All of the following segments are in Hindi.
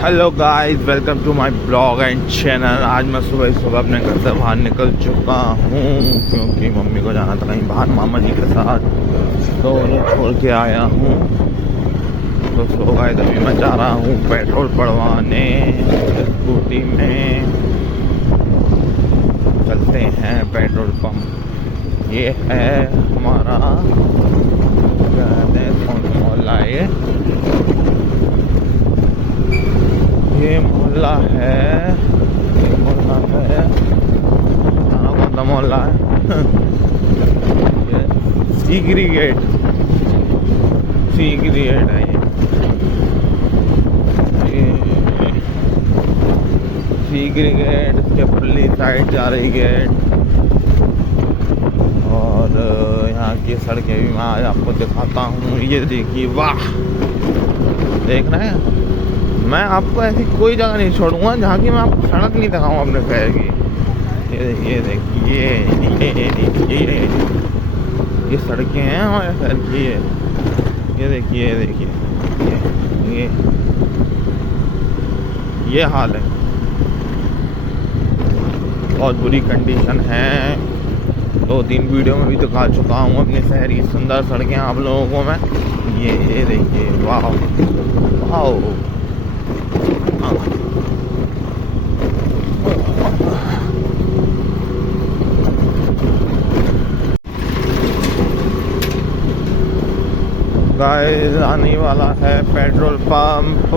Hello guys, welcome to my blog and channel. आज मैं सुबह अपने घर से बाहर निकल चुका हूँ क्योंकि मम्मी को जाना था कहीं बाहर मामा जी के साथ, तो उन्हें छोड़ के आया हूँ। तो सो गाइस, अभी मैं जा रहा हूँ पेट्रोल पड़वाने स्कूटी में। चलते हैं पेट्रोल पंप। ये है हमारा मोहल्ला। ये मोहल्ला है, कौन सा मोहल्ला है? ये सीगरी गेट है। ये सीगरी गेट, इसके पल्ली साइड जा रही गेट। और यहाँ की सड़कें भी मैं आज आपको दिखाता हूँ। ये देखिए, वाह, देखना है। मैं आपको ऐसी कोई जगह नहीं छोड़ूंगा जहाँ की मैं आपको सड़क नहीं दिखाऊँ अपने शहर की। ये देखिए, ये सड़कें हैं हमारे शहर की। ये देखिए, ये हाल है। बहुत बुरी कंडीशन है। 2-3 वीडियो में भी दिखा चुका हूँ अपने शहर की सुंदर सड़कें आप लोगों को मैं। ये देखिए, वाह वाह। गाइस, आने वाला है पेट्रोल पंप।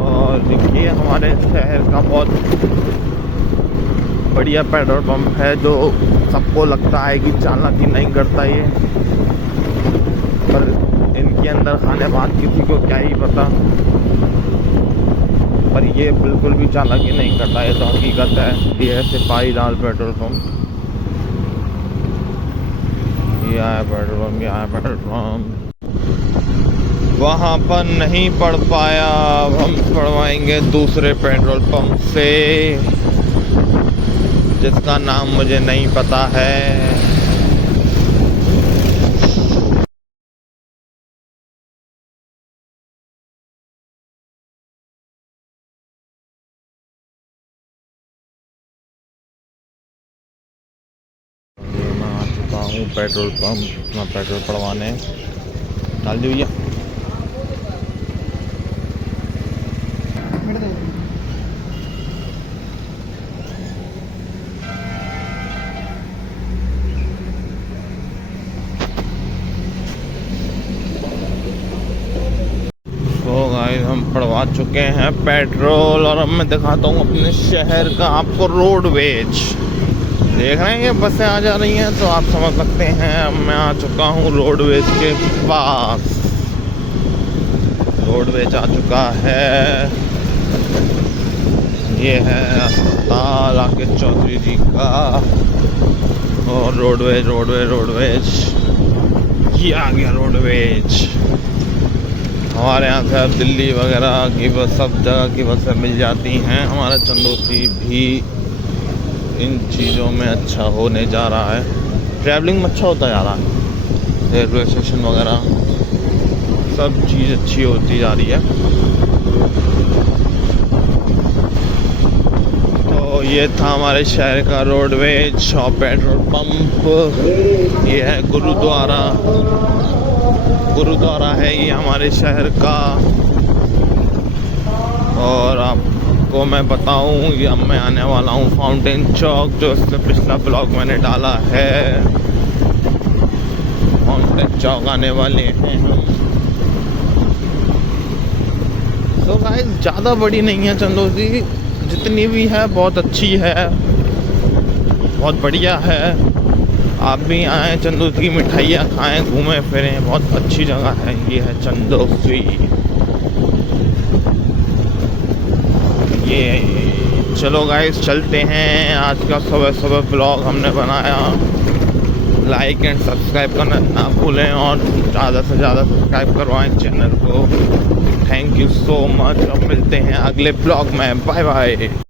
और देखिए, हमारे शहर का बहुत बढ़िया पेट्रोल पंप है जो सबको लगता है कि चालाकी नहीं करता ये, पर इनके अंदर खाने बाद किसी को क्या ही पता। पर ये बिल्कुल भी चालाकी नहीं करता, ये तो हकीकत है। ये है सिपाही लाल पेट्रोल पंप। ये आया पेट्रोल पंप। वहाँ पर नहीं पढ़ पाया, अब हम पढ़वाएंगे दूसरे पेट्रोल पंप से जिसका नाम मुझे नहीं पता है। मैं आ चुका हूँ पेट्रोल पंप। मैं पेट्रोल पड़वाने डाल दी भैया। तो गाइस, हम पड़वा चुके हैं पेट्रोल और अब मैं दिखाता हूँ अपने शहर का आपको रोडवेज। देख रहे हैं ये बसें आ जा रही हैं तो आप समझ सकते हैं अब मैं आ चुका हूँ रोडवेज के पास। रोडवेज आ चुका है। ये है अस्पताल आके चौधरी जी का। और रोडवेज ये आ गया रोडवेज। हमारे यहाँ से अब दिल्ली वगैरह की बस, सब जगह की बसें मिल जाती हैं। हमारा चंदौसी भी इन चीज़ों में अच्छा होने जा रहा है। ट्रैवलिंग में अच्छा होता जा रहा है। रेलवे स्टेशन वगैरह सब चीज़ अच्छी होती जा रही है। तो ये था हमारे शहर का रोडवेज और पेट्रोल पंप। ये है गुरुद्वारा है ये हमारे शहर का। और आपको मैं बताऊं कि अब मैं आने वाला हूं फाउंटेन चौक, जो इससे पिछला ब्लॉग मैंने डाला है। फाउंटेन चौक आने वाले हैं हम। तो गाइस, ज़्यादा बड़ी नहीं है चंदौसी, जितनी भी है बहुत अच्छी है, बहुत बढ़िया है। आप भी आएँ, चंदौसी की मिठाइयाँ खाएं, घूमें फिरें, बहुत अच्छी जगह है। ये है चंदौसी। ये चलो गाइस, चलते हैं। आज का सुबह ब्लॉग हमने बनाया। लाइक एंड सब्सक्राइब करना ना भूलें और ज़्यादा से ज़्यादा सब्सक्राइब करवाएं चैनल को। Thank you so much. अब मिलते हैं अगले ब्लॉग में। Bye bye.